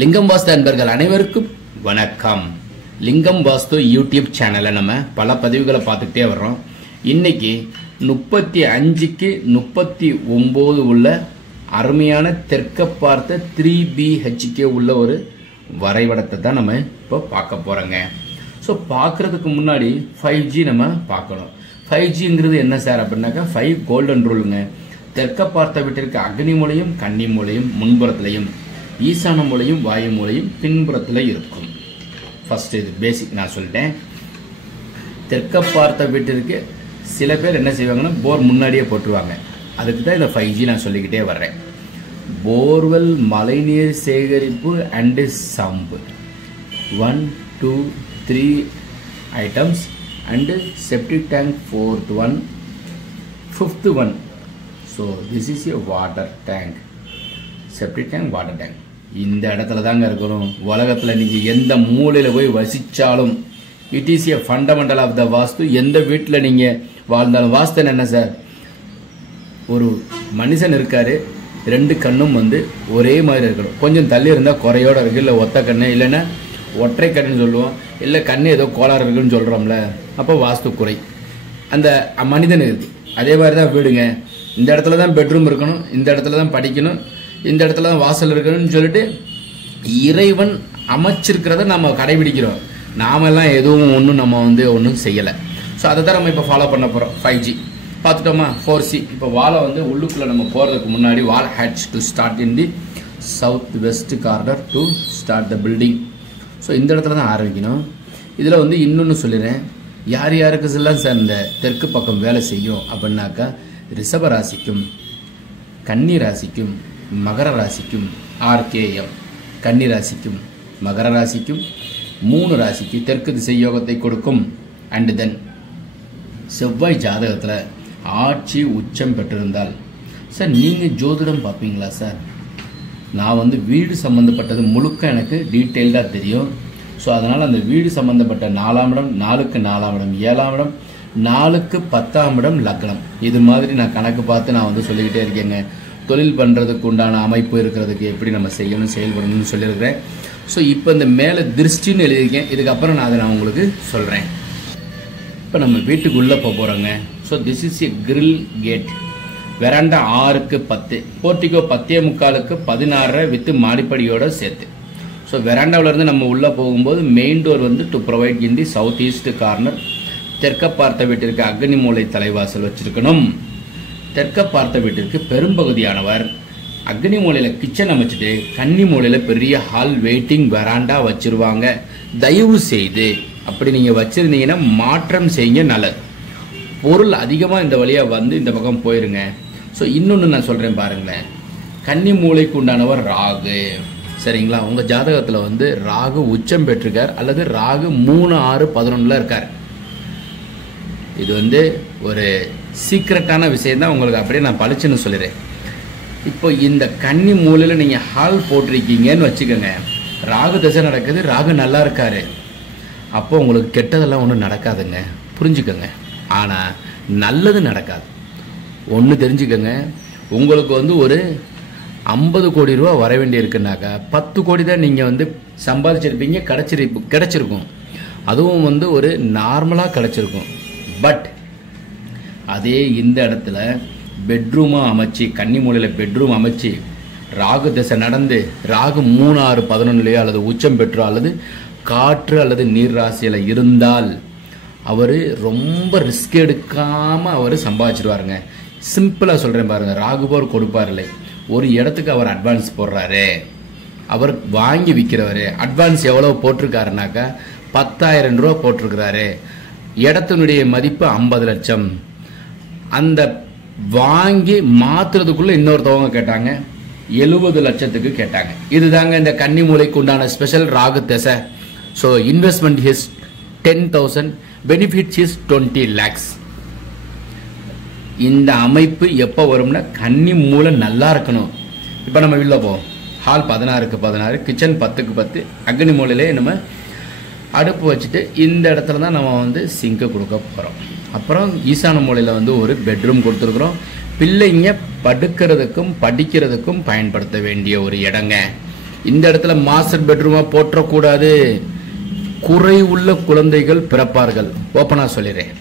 லிங்கம் வாஸ்து அன்பர்கள் அனைவருக்கும் வணக்கம். லிங்கம் வாஸ்து யூடியூப் சேனல்ல நம்ம பல பதிவுகளை பார்த்துட்டே வர்றோம். இன்னைக்கு 35க்கு 39 உள்ள அருமையான தெற்க பார்த்த 3BHK உள்ள ஒரு வரைபடத்தை தான் நம்ம இப்போ பார்க்க போறோங்க. ஸோ பார்க்கறதுக்கு முன்னாடி 5G நம்ம பார்க்கணும். 5Gங்கிறது என்ன சார் அப்படின்னாக்கா 5 கோல்டன் ரூலுங்க. தெற்க பார்த்த வீட்டிற்கு அக்னி மூலையும் கன்னி மூலையும் முன்புறத்திலையும், ஈசான மூலையும் வாயு மூலையும் பின்புறத்தில் இருக்கும். ஃபர்ஸ்ட் இது பேசிக் நான் சொல்லிட்டேன். தெற்க பார்த்த வீட்டிற்கு சில பேர் என்ன செய்வாங்கன்னா போர் முன்னாடியே போட்டுருவாங்க. அதுக்கு தான் இந்த 5G நான் சொல்லிக்கிட்டே வர்றேன். போர்வெல் மழைநீர் சேகரிப்பு and sump 1, 2, 3 items and septic tank 4th one, 5th one. So this is a water tank, septic tank, water tank. இந்த இடத்துல தாங்க இருக்கணும். உலகத்தில் நீங்கள் எந்த மூலையில் போய் வசித்தாலும் it is a fundamental of the vastu. எந்த வீட்டில் நீங்கள் வாழ்ந்தாலும் வாஸ்து என்ன சார், ஒரு மனுஷன் இருக்காரு, 2 கண்ணும் ஒரே மாதிரி இருக்கணும். கொஞ்சம் தள்ளி இருந்தால் குறையோட இருக்கு, இல்லை ஒத்த கண்ணு, இல்லைன்னா ஒற்றை கண்ணுன்னு சொல்லுவோம், இல்லை கண்ணு ஏதோ கோளாறு இருக்குன்னு சொல்கிறோம்ல, அப்போ வாஸ்து குறை அந்த மனிதன் இருக்கு. அதே மாதிரி தான் வீடுங்க. இந்த இடத்துல தான் பெட்ரூம் இருக்கணும், இந்த இடத்துல தான் படிக்கணும், இந்த இடத்துல தான் வாசல் இருக்கணும்னு சொல்லிட்டு இறைவன் அமைச்சிருக்கிறத நம்ம கடைபிடிக்கிறோம். நாமெல்லாம் எதுவும் ஒன்றும் நம்ம ஒன்றும் செய்யலை. ஸோ அதை தான் நம்ம இப்போ ஃபாலோ பண்ண போகிறோம். 5G பார்த்துட்டோமா. 4C இப்போ வாழை உள்ளுக்குள்ளே நம்ம போகிறதுக்கு முன்னாடி wall hatch to start in the south west corner to start the building. So இந்த இடத்துல தான் ஆரம்பிக்கணும். இதில் இன்னொன்று சொல்லிடுறேன், யார் யாருக்கு எல்லாம் சார் இந்த தெற்கு பக்கம் வேலை செய்யும் அப்படின்னாக்கா ரிஷப ராசிக்கும், கன்னி ராசிக்கும், மகர ராசிக்கும், RKM கன்னி ராசிக்கும் மகர ராசிக்கும் 3 ராசிக்கு தெற்கு திசை யோகத்தை கொடுக்கும். அண்ட் தென் செவ்வாய் ஜாதகத்தில் ஆட்சி உச்சம் பெற்றிருந்தால் சார் நீங்கள் ஜோதிடம் பார்ப்பீங்களா சார்? நான் வீடு சம்மந்தப்பட்டது முழுக்க எனக்கு டீட்டெயில்டாக தெரியும். ஸோ அதனால் அந்த வீடு சம்மந்தப்பட்ட 4ஆம் இடம், 4க்கு 4ஆம் இடம், 7ஆம் இடம், 4க்கு 10ஆம் இடம் லக்னம், இது மாதிரி நான் கணக்கு பார்த்து நான் சொல்லிக்கிட்டே இருக்கேங்க. தொழில் பண்ணுறதுக்கு உண்டான அமைப்பு இருக்கிறதுக்கு எப்படி நம்ம செய்யணும், செயல்படணும்னு சொல்லியிருக்கிறேன். ஸோ இப்போ இந்த மேலே திருஷ்டின்னு எழுதியிருக்கேன். இதுக்கப்புறம் நான் அதை உங்களுக்கு சொல்கிறேன். இப்போ நம்ம வீட்டுக்குள்ளே போகிறோங்க. So this is a grill gate. Veranda 6க்கு 10, போர்ட்டிகோ 10:45க்கு 16 வித்து மாடிப்படியோட சேர்த்து. ஸோ வெராண்டாவிலேருந்து நம்ம உள்ளே போகும்போது main door to provide in the south east corner. தெற்க பார்த்த வீட்டிற்கு அக்னி மூலை தலைவாசல் வச்சிருக்கணும். தெற்க பார்த்த வீட்டிற்கு பெரும்பகுதியானவர் அக்னி மூலையில் கிச்சன் அமைச்சிட்டு கன்னி மூலையில் பெரிய ஹால் வெயிட்டிங் வெராண்டா வச்சிருவாங்க. தயவு செய்து அப்படி நீங்கள் வச்சிருந்தீங்கன்னா மாற்றம் செய்யுங்க, நல்லது. பொருள் அதிகமாக இந்த வழியாக இந்த பக்கம் போயிருங்க. ஸோ இன்னொன்று நான் சொல்கிறேன் பாருங்களேன், கன்னி மூலைக்கு உண்டானவர் ராகு, சரிங்களா? உங்கள் ஜாதகத்தில் ராகு உச்சம் பெற்றிருக்கார் அல்லது ராகு 3, 6, 11 இருக்கார். இது ஒரு சீக்ரெட்டான விஷயம் தான், உங்களுக்கு அப்படியே நான் பளிச்சுன்னு சொல்லிடுறேன். இப்போ இந்த கன்னி மூலையில் நீங்கள் ஹால் போட்டிருக்கீங்கன்னு வச்சுக்கோங்க, ராகு தசை நடக்குது, ராகு நல்லா இருக்காரு, அப்போ உங்களுக்கு கெட்டதெல்லாம் ஒன்றும் நடக்காதுங்க, புரிஞ்சுக்கோங்க. ஆனால் நல்லது நடக்காது. ஒன்று தெரிஞ்சுக்கோங்க, உங்களுக்கு ஒரு 50 கோடி ரூபா வர வேண்டி இருக்குன்னாக்கா 10 கோடி தான் நீங்கள் சம்பாதிச்சிருப்பீங்க, கிடைச்சிருக்கும். அதுவும் ஒரு நார்மலாக கிடைச்சிருக்கும். பட் அதே இந்த இடத்துல பெட்ரூமாக அமைச்சு, கன்னி மூலையில் பெட்ரூம் அமைச்சு ராகு திசை நடந்து ராகு 3, 6, 11 அல்லது உச்சம் பெற்றோ அல்லது காற்று அல்லது நீர் ராசியில் இருந்தால் அவர் ரொம்ப ரிஸ்க் எடுக்காமல் அவர் சம்பாதிச்சிடுவாருங்க. சிம்பிளாக சொல்கிறேன் பாருங்கள், ராகு போர் கொடுப்பார் இல்லை, ஒரு இடத்துக்கு அவர் அட்வான்ஸ் போடுறாரு, அவர் வாங்கி விற்கிறவர். அட்வான்ஸ் எவ்வளோ போட்டிருக்காருனாக்கா 10,000 ரூபா போட்டிருக்கிறாரு. இடத்தினுடைய மதிப்பு 50 லட்சம். அந்த வாங்கி மாத்துறதுக்குள்ள இன்னொருத்தவங்க கேட்டாங்க 70 லட்சத்துக்கு கேட்டாங்க. இதுதாங்க இந்த கன்னி மூலைக்கு உண்டான ஸ்பெஷல் ராகு தசை. So investment is 10,000, benefits is 20 lakhs. இந்த அமைப்பு எப்போ வரும்னா கன்னி மூலை நல்லா இருக்கணும். இப்போ நம்ம வெளில போவோம். ஹால் 16க்கு 16, கிச்சன் 10க்கு 10, அக்னி மூலையிலே நம்ம அடுப்பு வச்சுட்டு இந்த இடத்துல தான் நம்ம சிங்கை கொடுக்க போகிறோம். அப்புறம் ஈசான மூலையில் ஒரு பெட்ரூம் கொடுத்துருக்குறோம். பிள்ளைங்க படுக்கிறதுக்கும் படிக்கிறதுக்கும் பயன்படுத்த வேண்டிய ஒரு இடங்க. இந்த இடத்துல மாஸ்டர் பெட்ரூமா போற்றக்கூடாது. குறை உள்ள குழந்தைகள் பிறப்பார்கள். ஓப்பனா சொல்லிடுறேன்.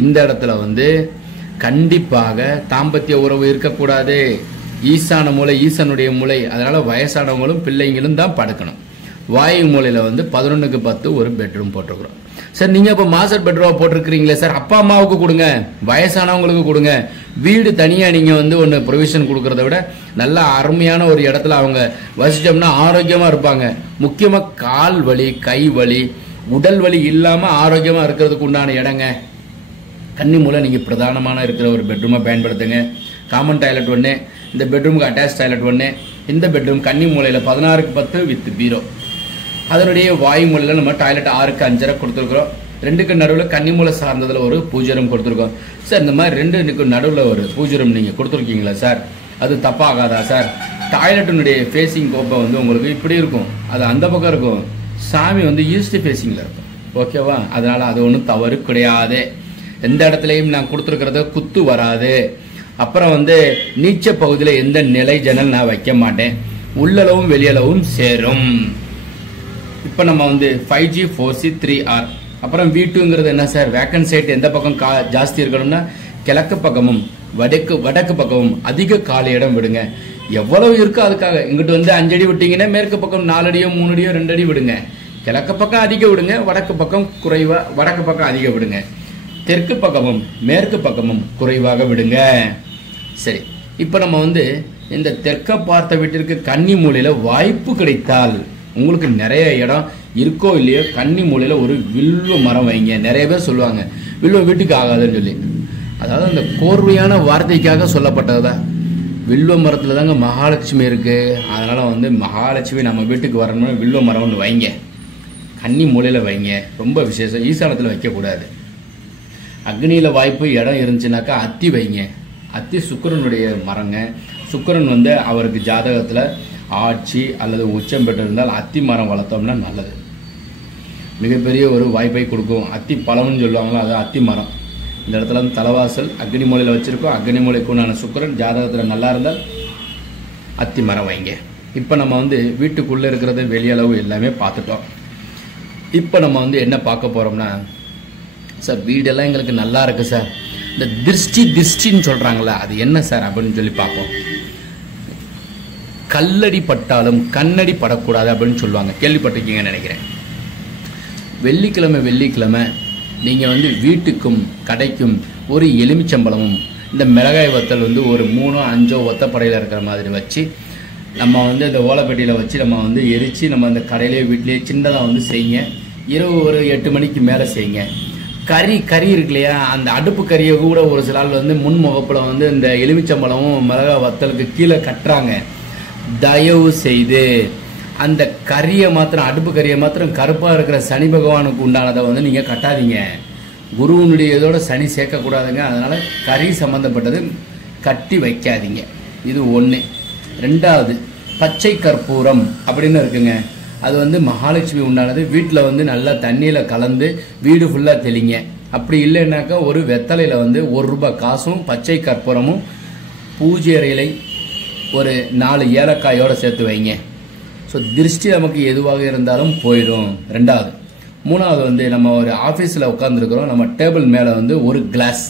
இந்த இடத்துல வந்து கண்டிப்பாக தாம்பத்திய உறவு இருக்கக்கூடாது. ஈசான மூளை, ஈசனுடைய மூளை. அதனால வயசானவங்களும் பிள்ளைங்களும் தான் படுக்கணும். வாயு மூலையில வந்து 11க்கு 10 ஒரு பெட்ரூம் போட்டிருக்கிறோம். சார் நீங்க இப்ப மாஸ்டர் பெட்ரூமா போட்டிருக்கிறீங்களே சார், அப்பா அம்மாவுக்கு கொடுங்க, வயசானவங்களுக்கு கொடுங்க. வீடு தனியா நீங்க வந்து ஒன்னு ப்ரொவிஷன் கொடுக்கறத விட நல்ல அருமையான ஒரு இடத்துல அவங்க வசிச்சோம்னா ஆரோக்கியமா இருப்பாங்க. முக்கியமா கால் வலி, கை வலி, உடல் வலி இல்லாம ஆரோக்கியமா இருக்கிறதுக்கு உண்டான இடங்க. கன்னி மூலை நீங்க பிரதானமான இருக்கிற ஒரு பெட்ரூமா பயன்படுத்துங்க. காமன் டாய்லெட் ஒன்று, இந்த பெட்ரூமுக்கு அட்டாச் டாய்லெட் ஒன்று. இந்த பெட்ரூம் கன்னி மூலையில் 16க்கு 10 வித் பீரோ. அதனுடைய வாயு மூலையில் நம்ம டாய்லெட் 6க்கு 5 கொடுத்துருக்குறோம். 2க்கு நடுவில் கன்னி மூலை சார்ந்ததில் ஒரு பூஜை ரூம் கொடுத்துருக்கோம். சார் இந்த மாதிரி 2க்கு நடுவில் ஒரு பூஜை ரூம் நீங்கள் கொடுத்துருக்கீங்களா சார், அது தப்பாகாதா சார்? டாய்லெட்டினுடைய ஃபேஸிங் கோப்பை வந்து உங்களுக்கு இப்படி இருக்கும், அது அந்த பக்கம் இருக்கும். சாமி வந்து ஈஸ்ட் ஃபேஸிங்கில் இருக்கும். ஓகேவா? அதனால் அது ஒன்றும் தவறு கிடையாது. எந்த இடத்துலையும் நான் கொடுத்துருக்கிறத குத்து வராது. அப்புறம் வந்து நீச்ச பகுதியில் எந்த நிலை ஜன்னல் நான் வைக்க மாட்டேன். உள்ளளவும் வெளியளவும் சேரும். இப்போ நம்ம வந்து 5G 4C 3R. அப்புறம் V2ங்கிறது என்ன சார்? வேக்கன் சைட் எந்த பக்கம் ஜாஸ்தி இருக்கணும்னா கிழக்கு பக்கமும் வடக்கு பக்கமும் அதிக காலி இடம் விடுங்க. எவ்வளவு இருக்கோ அதுக்காக. இங்கிட்டு வந்து 5 அடி விட்டீங்கன்னா மேற்கு பக்கம் 4 அடியோ 3 அடியோ 2 அடி விடுங்க. கிழக்கு பக்கம் அதிக விடுங்க, வடக்கு பக்கம் குறைவா, வடக்கு பக்கம் அதிக விடுங்க. தெற்கு பக்கமும் மேற்கு பக்கமும் குறைவாக விடுங்க. சரி, இப்போ நம்ம வந்து இந்த தெற்க பார்த்த வீட்டிற்கு கன்னி மூலையில வாய்ப்பு கிடைத்தால் உங்களுக்கு நிறைய இடம் இருக்கோ இல்லையோ கன்னி மூலையில ஒரு வில்வ மரம் வைங்க. நிறைய பேர் சொல்லுவாங்க வில்வ வீட்டுக்கு ஆகாதுன்னு சொல்லி. அதாவது அந்த கோர்வையான வார்த்தைக்காக சொல்லப்பட்டதுதான். வில்வ மரத்துல தாங்க மகாலட்சுமி இருக்கு. அதனால வந்து மகாலட்சுமி நம்ம வீட்டுக்கு வரணும்னா வில்வ மரம் ஒன்று வைங்க. கன்னி மூலையில வைங்க. ரொம்ப விசேஷம். ஈசானத்தில் வைக்கக்கூடாது. அக்னியில வாய்ப்பு இடம் இருந்துச்சுனாக்கா அத்தி வைங்க. அத்தி சுக்கிரனுடைய மரங்க. சுக்கிரன் வந்து அவருக்கு ஜாதகத்தில் ஆட்சி அல்லது உச்சம் பெற்றிருந்தால் அத்தி மரம் வளர்த்தோம்னா நல்லது. மிகப்பெரிய ஒரு வாய்ப்பை கொடுக்கும். அத்தி பழம்னு சொல்லுவாங்களோ அது அத்தி மரம். இந்த இடத்துல வந்து தலைவாசல் அக்னி மூலையில் வச்சிருக்கோம். அக்னி மூலைக்கு உண்டான சுக்கிரன் ஜாதகத்தில் நல்லா இருந்தால் அத்தி மரம் வைங்க. இப்போ நம்ம வந்து வீட்டுக்குள்ளே இருக்கிறது வெளியளவு எல்லாமே பார்த்துட்டோம். இப்போ நம்ம வந்து என்ன பார்க்க போகிறோம்னா, சார் வீடெல்லாம் எங்களுக்கு நல்லா இருக்கு சார், இந்த திருஷ்டின்னு சொல்கிறாங்களா அது என்ன சார் அப்படின்னு சொல்லி பார்ப்போம். கல்லடி பட்டாலும் கண்ணடி படக்கூடாது அப்படின்னு சொல்லுவாங்க. கேள்விப்பட்டிருக்கீங்கன்னு நினைக்கிறேன். வெள்ளிக்கிழமை நீங்கள் வந்து வீட்டுக்கும் கடைக்கும் ஒரு எலுமிச்சம்பழமும் இந்த மிளகாய் வத்தல் வந்து ஒரு 3-5 ஒத்தப்படையில் இருக்கிற மாதிரி வச்சு நம்ம வந்து இந்த ஓலைப்பெட்டியில் வச்சு நம்ம வந்து எரித்து நம்ம அந்த கடையிலே வீட்டிலேயே சின்னதாக வந்து செய்யுங்க. இரவு ஒரு 8 மணிக்கு மேலே செய்யுங்க. கறி இருக்கு இல்லையா, அந்த அடுப்பு கறியை கூட ஒரு சில ஆள் வந்து முன் முகப்பில் வந்து இந்த எலுமிச்சம்பழமும் மிளகாய் வத்தலுக்கு கீழே கட்டுறாங்க. தயவு செய்து அந்த கறியை மாத்திரம், அடுப்பு கறியை மாத்திரம் கருப்பாக இருக்கிற சனி பகவானுக்கு உண்டானதை வந்து நீங்கள் கட்டாதீங்க. குருவனுடைய இதோட சனி சேர்க்கக்கூடாதுங்க. அதனால் கறி சம்மந்தப்பட்டது கட்டி வைக்காதீங்க. இது ஒன்று. ரெண்டாவது, பச்சை கற்பூரம் அப்படின்னு இருக்குங்க. அது வந்து மகாலட்சுமி உண்டானது. வீட்டில் வந்து நல்லா தண்ணியில் கலந்து வீடு ஃபுல்லாக தெளிங்க. அப்படி இல்லைன்னாக்கா ஒரு வெத்தலையில் வந்து ₹1 காசும் பச்சை கற்பூரமும் பூஜை அறையிலை ஒரு 4 ஏலக்காயோடு சேர்த்து வைங்க. ஸோ திருஷ்டி நமக்கு எதுவாக இருந்தாலும் போயிடும். ரெண்டாவது. மூணாவது வந்து நம்ம ஒரு ஆஃபீஸில் உட்காந்துருக்குறோம். நம்ம டேபிள் மேலே வந்து ஒரு கிளாஸ்,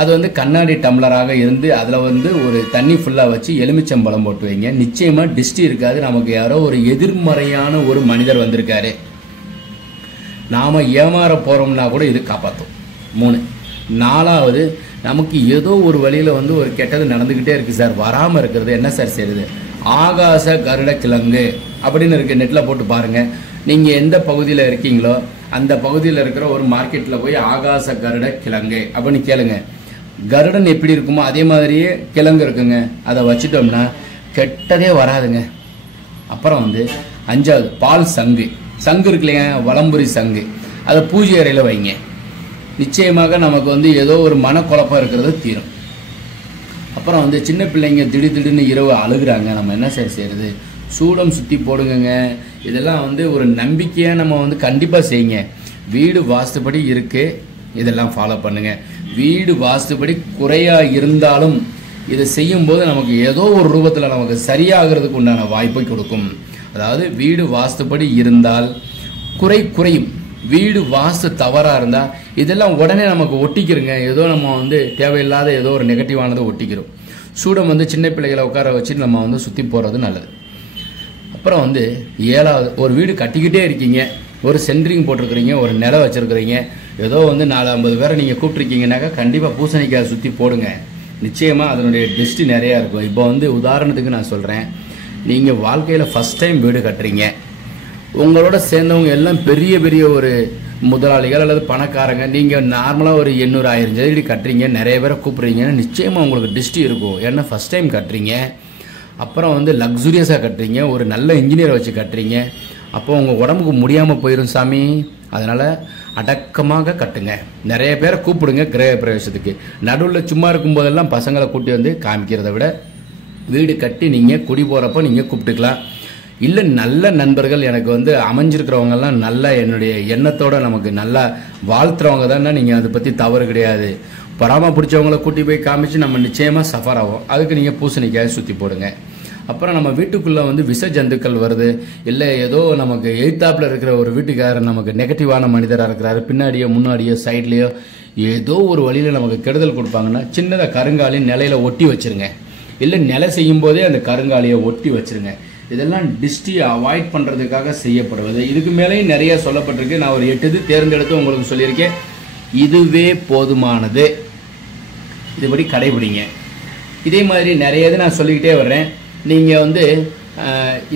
அது வந்து கண்ணாடி டம்ளராக இருந்து அதில் வந்து ஒரு தண்ணி ஃபுல்லாக வச்சு எலுமிச்சம்பழம் போட்டு வைங்க. நிச்சயமாக டிஸ்டி இருக்காது. நமக்கு யாரோ ஒரு எதிர்மறையான ஒரு மனிதர் வந்திருக்காரு, நாம் ஏமாற போகிறோம்னா கூட இது காப்பாற்றும். 3. 4வது, நமக்கு ஏதோ ஒரு வழியில் வந்து ஒரு கெட்டது நடந்துக்கிட்டே இருக்குது சார், வராமல் இருக்கிறது என்ன சார் செய்யுது? ஆகாச கருட கிழங்கு அப்படின்னு இருக்குது. நெட்டில் போட்டு பாருங்கள். நீங்கள் எந்த பகுதியில் இருக்கீங்களோ அந்த பகுதியில் இருக்கிற ஒரு மார்க்கெட்டில் போய் ஆகாச கருட கிழங்கு அப்படின்னு கேளுங்க. கருடன் எப்படி இருக்குமோ அதே மாதிரியே கிழங்கு இருக்குங்க. அதை வச்சுட்டோம்னா கெட்டதே வராதுங்க. அப்புறம் வந்து 5வது, பால் சங்கு இருக்கு இல்லைங்க, வலம்புரி சங்கு, அதை பூஜை அறையில் வைங்க. நிச்சயமாக நமக்கு வந்து ஏதோ ஒரு மனக்குழப்பம் இருக்கிறது தீரும். அப்புறம் வந்து சின்ன பிள்ளைங்க திடீர்னு இரவு அழுகுறாங்க, நம்ம என்ன செய்யறது? சூடம் சுற்றி போடுங்க. இதெல்லாம் வந்து ஒரு நம்பிக்கையாக நம்ம வந்து கண்டிப்பாக செய்யுங்க. வீடு வாஸ்துபடி இருக்குது, இதெல்லாம் ஃபாலோ பண்ணுங்க. வீடு வாஸ்துபடி குறையா இருந்தாலும் இதை செய்யும்போது நமக்கு ஏதோ ஒரு ரூபத்தில் நமக்கு சரியாகிறதுக்கு உண்டான வாய்ப்பை கொடுக்கும். அதாவது வீடு வாஸ்துப்படி இருந்தால் குறையும். வீடு வாஸ்து தவறாக இருந்தால் இதெல்லாம் உடனே நமக்கு ஒட்டிக்கிறோங்க. ஏதோ நம்ம வந்து தேவையில்லாத ஏதோ ஒரு நெகட்டிவானதை ஒட்டிக்கிறோம். சூடம் வந்து சின்ன பிள்ளைகளை உட்கார வச்சு நம்ம வந்து சுற்றி போகிறது நல்லது. அப்புறம் வந்து 7வது, ஒரு வீடு கட்டிக்கிட்டே இருக்கீங்க, ஒரு சென்ட்ரிங் போட்டிருக்கிறீங்க, ஒரு நிலம் வச்சுருக்கிறீங்க, ஏதோ வந்து 450 பேரை நீங்கள் கூப்பிட்ருக்கீங்கன்னாக்கா கண்டிப்பாக பூசணிக்காய் சுற்றி போடுங்க. நிச்சயமாக அதனுடைய டிஸ்ட் நிறையா இருக்கும். இப்போ வந்து உதாரணத்துக்கு நான் சொல்கிறேன், நீங்கள் வாழ்க்கையில் ஃபஸ்ட் டைம் வீடு கட்டுறீங்க, உங்களோட சேர்ந்தவங்க எல்லாம் பெரிய ஒரு முதலாளிகள் அல்லது பணக்காரங்க, நீங்கள் நார்மலாக ஒரு 800-1000 சதுரடி கட்டுறீங்க, நிறைய பேரை கூப்பிட்றீங்கன்னா நிச்சயமாக உங்களுக்கு டிஸ்ட் இருக்கும். ஏன்னா ஃபஸ்ட் டைம் கட்டுறீங்க. அப்புறம் வந்து லக்ஸுரியஸாக கட்டுறீங்க, ஒரு நல்ல இன்ஜினியரை வச்சு கட்டுறீங்க. அப்போ உங்கள் உடம்புக்கு முடியாமல் போயிடும் சாமி. அதனால் அடக்கமாக கட்டுங்க. நிறைய பேரை கூப்பிடுங்க கிரக பிரவேசத்துக்கு. நடுவில் சும்மா இருக்கும்போதெல்லாம் பசங்களை கூட்டி வந்து காமிக்கிறத விட வீடு கட்டி நீங்கள் குடி போகிறப்போ நீங்கள் கூப்பிட்டுக்கலாம். இல்லை நல்ல நண்பர்கள் எனக்கு வந்து அமைஞ்சிருக்கிறவங்கெல்லாம் நல்லா என்னுடைய எண்ணத்தோடு நமக்கு நல்லா வாழ்த்துறவங்க தானே, நீங்கள் அதை பற்றி தவறு கிடையாது. பராம பிடிச்சவங்கள கூட்டி போய் காமிச்சு நம்ம நிச்சயமாக சஃபர் ஆகும். அதுக்கு நீங்கள் பூசணிக்காய் சுற்றி போடுங்க. அப்புறம் நம்ம வீட்டுக்குள்ளே வந்து விஷ ஜந்துக்கள் வருது, இல்லை ஏதோ நமக்கு எய்த்தாப்பில் இருக்கிற ஒரு வீட்டுக்காரர் நமக்கு நெகட்டிவான மனிதராக இருக்கிறாரு, பின்னாடியோ முன்னாடியோ சைட்லேயோ ஏதோ ஒரு வழியில் நமக்கு கெடுதல் கொடுப்பாங்கன்னா சின்னதாக கருங்காலி நிலையில் ஒட்டி வச்சுருங்க. இல்லை நிலை செய்யும் போதே அந்த கருங்காலியை ஒட்டி வச்சுருங்க. இதெல்லாம் டிஸ்டியை அவாய்ட் பண்ணுறதுக்காக செய்யப்படுவது. இதுக்கு மேலேயும் நிறைய சொல்லப்பட்டிருக்கு. நான் ஒரு 8 இது தேர்ந்தெடுத்து உங்களுக்கு சொல்லியிருக்கேன். இதுவே போதுமானது. இதுபடி கடைபிடிங்க. இதே மாதிரி நிறைய இது நான் சொல்லிக்கிட்டே வர்றேன். நீங்கள் வந்து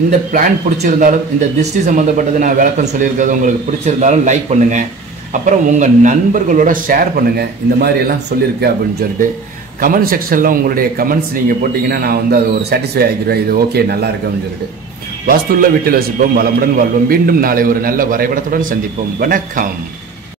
இந்த பிளான் பிடிச்சிருந்தாலும், இந்த திருஷ்டி சம்மந்தப்பட்டது நான் விளக்கம் சொல்லியிருக்கிறது உங்களுக்கு பிடிச்சிருந்தாலும் லைக் பண்ணுங்கள். அப்புறம் உங்கள் நண்பர்களோட ஷேர் பண்ணுங்கள். இந்த மாதிரி எல்லாம் சொல்லியிருக்கு அப்படின்னு சொல்லிட்டு கமெண்ட் செக்ஷனில் உங்களுடைய கமெண்ட்ஸ் நீங்கள் போட்டிங்கன்னா நான் வந்து அது ஒரு சாட்டிஸ்ஃபை ஆகிடுவேன். இது ஓகே நல்லா இருக்கு அப்படின்னு சொல்லிட்டு. வாஸ்துள்ள வீட்டில் வசிப்போம், வளமுடன் வாழ்வோம். மீண்டும் நாளை ஒரு நல்ல வரைபடத்துடன் சந்திப்போம். வணக்கம்.